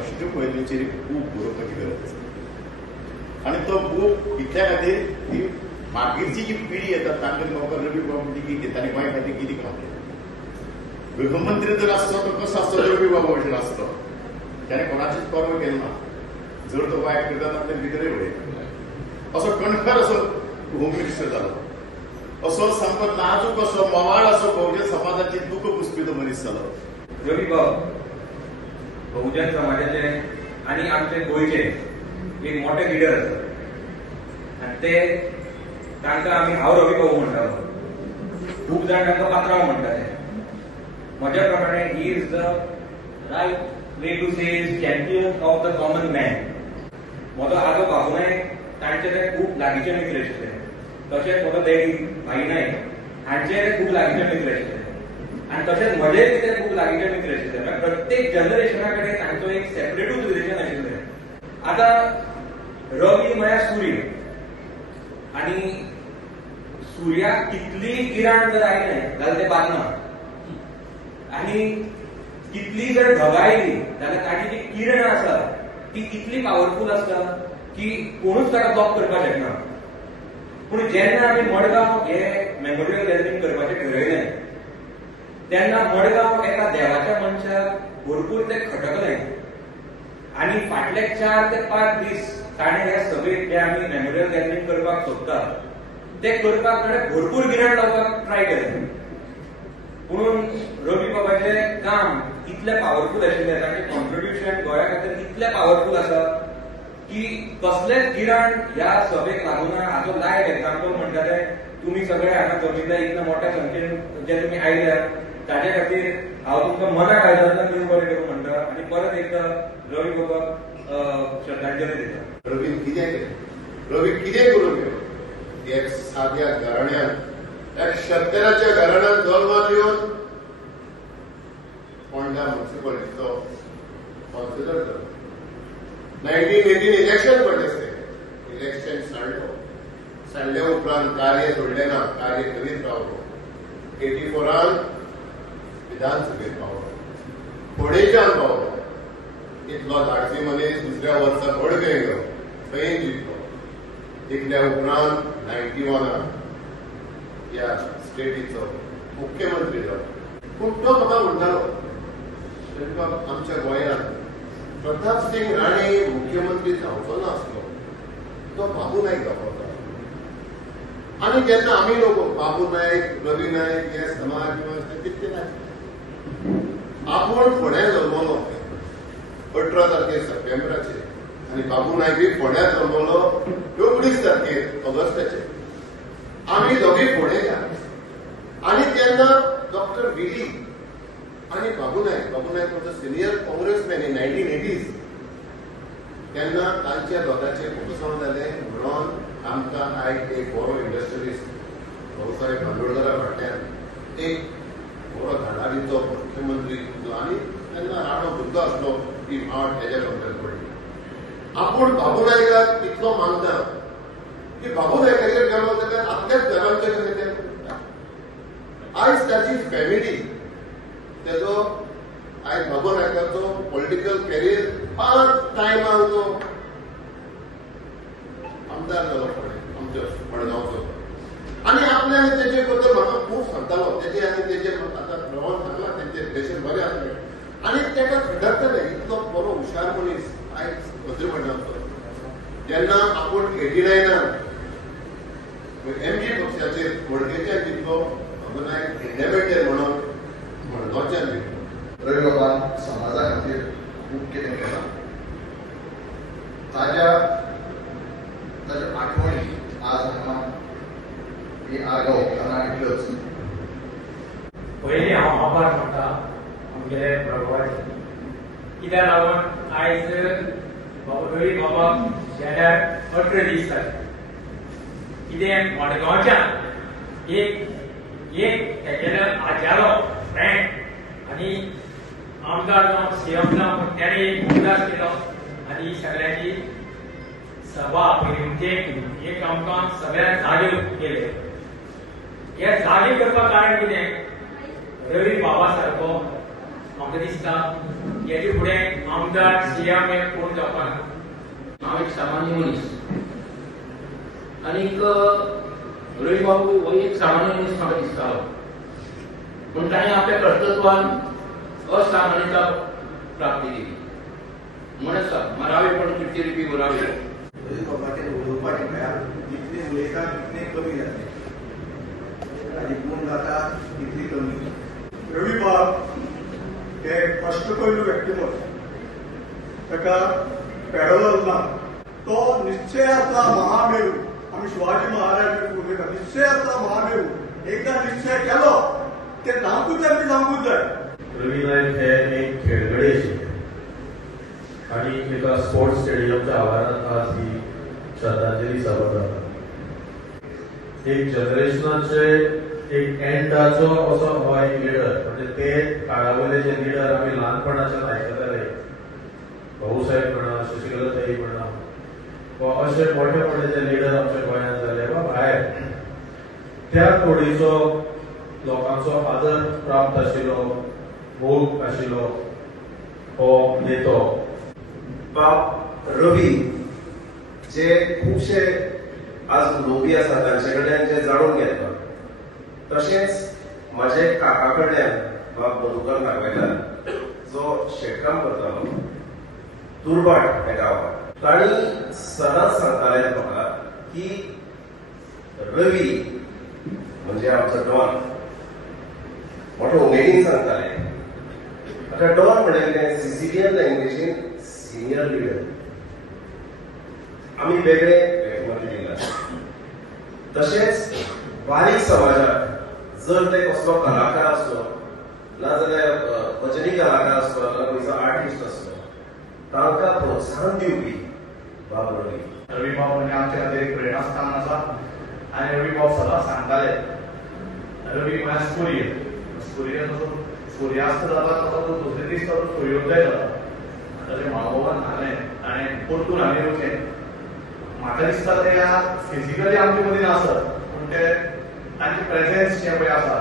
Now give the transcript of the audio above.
कश्ट पयलींचेर बूक बरोवपाची गरज आसा आनी तो बूक इतल्या खातीर की मागीरची जी पिढी येता तांकां लोकांक रवी बाबा म्हणजे कितें ताणें गोंया खातीर कितें काम केलें गृहमंत्री जर आसलो तो कसो आसतो रवी बाबा भशेन आसलो त्याने कोणाचीच पर्वा केली ना जर तो गोंयाक करता ताणें भितरूय उडयता असो कणखर असो होम मिनिस्टर जालो असो सामको नाजूक असो मोवाळ असो बहुजन समाजाची दूख पुसपी मनीस जालो रवी बाब बहुजन समाजाचे आणि आमचे गोयचे एक मोठे लिडर आसात आनी ते तांकां आमी हांव रवी बाबू म्हणटालो खूब जाण तांकां पात्रांव म्हणटाले म्हज्या प्रमाणे he is the right way to say champion of the common man म्हजो आजो बाबूनाय तांचे ते खूब लागींचे मित्र आशिल्ले तशेंच म्हजो डॅडी भाई नायक हांचे खूब लागींचे मित्र आशिल्ले आनी तशेंच म्हजे कितें खूब लागींचे मित्र आशिल्ले प्रत्येक जनरेशना कडेन तांचो एक सेपरेटूच रिलेशन आशिल्लें आतां रवी म्हळ्यार सूर्य आनी सूर्याक कितली किरण जर आयलें जाल्यार तें बादना आनी कितली जर ढग आयली जाल्यार ताची जी किरण आसा ती इतली पावरफूल आसता की कोणूच ताका ब्लॉक करपाक शकना पूण जेन्ना आमी मडगांव हे मेमोरियल गॅदरींग करपाचें ठरयलें तेन्ना मडगांव एका देवाच्या मनशाक भरपूर ते खटकलें आनी फाटले 4 ते 5 दीस ताणें ह्या सभेक जे आमी मेमोरियल गॅदरींग करपाक सोदतात ते करपाक ताणें भरपूर गिराण लावपाक ट्राय केलें पूण रवी बाबाचें काम इतलें पावरफूल आशिल्लें ताचें कॉन्ट्रिब्युशन गोंया खातीर इतलें पावरफूल आसा की कसलेंच गिराण ह्या सभेक लागूना हाचो लायव्ह एग्जाम्पल म्हणटाले तुमी सगळे हांगा जमिल्ले इतल्या मोठ्या संख्येन जे तुमी आयल्या ताचे खातीर हांव तुमकां मनाक आयदनांतल्यान देव बरें करूं म्हणटा आनी परत एकदां रवी बाबाक श्रद्धांजली दिता रवीन कितें केलें रवी कितें करून गेलो एक साद्या घराण्यान एक शेतकाराच्या घराण्यान जल्माक येवन फोंडा म्युनिसिपालिटीचो कॉन्सिलर जालो 1918 इलेक्शन पडलें इलेक्शन सांडले उपरांत कार्य सोडलें ना कार्य करीत रावलो 84 विधानसभेत पावलो फोडेच्यान पावलो इतलो धाडसी मनीस दुसऱ्या वर्सा बडके गेलो थंय जिखलो जिखल्या उपरांत 91 ह्या स्टेटीचो मुख्यमंत्री जालो पूण तो म्हाका म्हणटालो आमच्या गोंयांत प्रताप सिंग राणे मुख्यमंत्री जावचो नासलो तो बाबू नायक जावपाचो आनी जेन्ना आमी लोक बाबू नायक रवी नायक हे समाज कितें नासले आपूण फोंड्या जल्मलो 18 तारखेर सप्टेंबराचेर आनी बाबू नायकूय फोंड्या जल्मलो 19 तारखेर ऑगस्टाचेर आमी दोगी फोंडेच्या आनी तेन्ना डॉक्टर विली आनी बाबू नायक म्हजो सिनियर काँग्रेसमॅन इन 1980s तेन्ना तांच्या दोगांचें फुकसाण जालें म्हणून आमकां आयज एक बरो इंडस्ट्रियलिस्ट भौसाहेब बांदोडकरा फाटल्यान एक बरो धाडारीचो मुख्यमंत्री आनी तेन्ना राणो भुरगो आसलो ती मावट हेज्या कंपेर पडली आपूण बाबू नायकाक इतलो मानता की बाबू नायकाचेर गेलो जाल्यार आपल्याच घरांचे कशें आयज ताची फॅमिली तेजो आयज बाबू नायकाचो पॉलिटिकल कॅरियर 5 टायमार तो आमदार जालो आमच्या मडगांवचो आनी आपल्यान तेजे बद्दल म्हाका खूब सांगतालो तेजे आनी तेजे आतां प्रवास सांगला तेंचे रिलेशन बरें आसलें आनी तेका खडकताले इतलो बरो हुशार मनीस आयज भद्रमंडळाचो जेन्ना आपूण 89 एमजी पक्षाचेर वडकेच्यान जिखलो बाबू नायक इंडेपेंडंट म्हणून मडगांवच्यान जिखलो रवी बाबा समाजा खातीर खूब कितें केलां ताज्या आठवणी आज हांगा ही आगाव हांगा इतल्योच पयलीं हांव आभार मानता आमगेले प्रभावाचे कित्याक लागून आयज रवी बाबाक शेड्यार 18 दीस जाले कितें मडगांवच्यान एक तेगेलो आज्यालो फ्रेंड आनी आमदार जावन सीएम जावन त्याने एक उदास केलो आनी सगळ्यांची सभा पयलींचे एक आमकां सगळ्यांक जागे केले हे जागे करपाक कारण कितें रवी बाबा सारको म्हाका दिसता हेचे फुडें आमदार सीएम कोण जावपाक ना. हांव एक सामान्य मनीस आनीक रवी बाबू हो एक सामान्य मनीस म्हाका दिसतालो, पूण ताणें आपल्या कर्तृत्वान असामान्यता प्राप्त केली. म्हण आसा मरावेपण कितले रुपी उरावे. रवी बाबाचेर उलोवपाक म्हळ्यार जितले उलयता तितले कमी जातले आनी पूण जाता तितली कमी. रवी बाब हे कश्टकरी व्यक्तिमत्व, ताका पॅरलल ना. तो निश्चयातला महामेरू, आमी शिवाजी महाराज उलयता निश्चयातला महामेरू एकदा निश्चय केलो ते जावंकूच जाय, जावंकूच जाय. रवी नायक हे एक खेळगडे आशिल्ले आनी एका स्पोर्ट्स स्टेडियमच्या आवारांत आज ही श्रद्धांजली सभा जाता. एक जनरेशनाचे एक एंडाचो असो हो एक लिडर, म्हणजे ते काळावयले जे लिडर आमी ल्हानपणाच्यान आयकताले, भाऊसाहेब म्हणा, शशिकलाताई म्हणा, वा अशे मोठे मोठे जे लिडर आमच्या गोंयांत जाले वा भायर, त्या तोडीचो लोकांचो आदर प्राप्त आशिल्लो, मोग आशिल्लो हो नेतो. बाब रवी जे खुबशे आज लोबी आसा तांचे कडल्यान जे जाणून घेतला, तशेंच म्हाजे काका कडल्यान बाब मधुकर नागवेकर जो शेतकाम करतालो दुर्बाट ह्या गांवांत, तांणी सदांच सांगताले म्हाका की रवी म्हणजे आमचो डॉन. मोठो उमेदीन सांगताले. आता डॉन म्हणिल्लें सिसिलियन लँग्वेजीन सिनियर लिडर. आमी वेगळे व्यक्तिमत्व दिला. तशेंच बारीक समाजात जर ते कसलो कलाकार आसलो, नाजाल्यार भजनी कलाकार आसलो, नाजाल्यार खंयचो आर्टिस्ट आसलो, तांकां प्रोत्साहन दिवपी बाब रवी. रवी बाब म्हणजे आमच्या खातीर एक प्रेरणास्थान आसा. आनी रवी बाब सदांच सांगताले, रवी म्हळ्यार सूर्य सूर्यास्त जाता तसो दुसरे दीस तो सूर्योदय जाता. ताचे माळोवान न्हालें ताणें परतून आनी वचें. म्हाका दिसता ते फिजिकली आमचे मदीं आसत, पूण ते तांचे प्रेझेन्स जे पळय आसा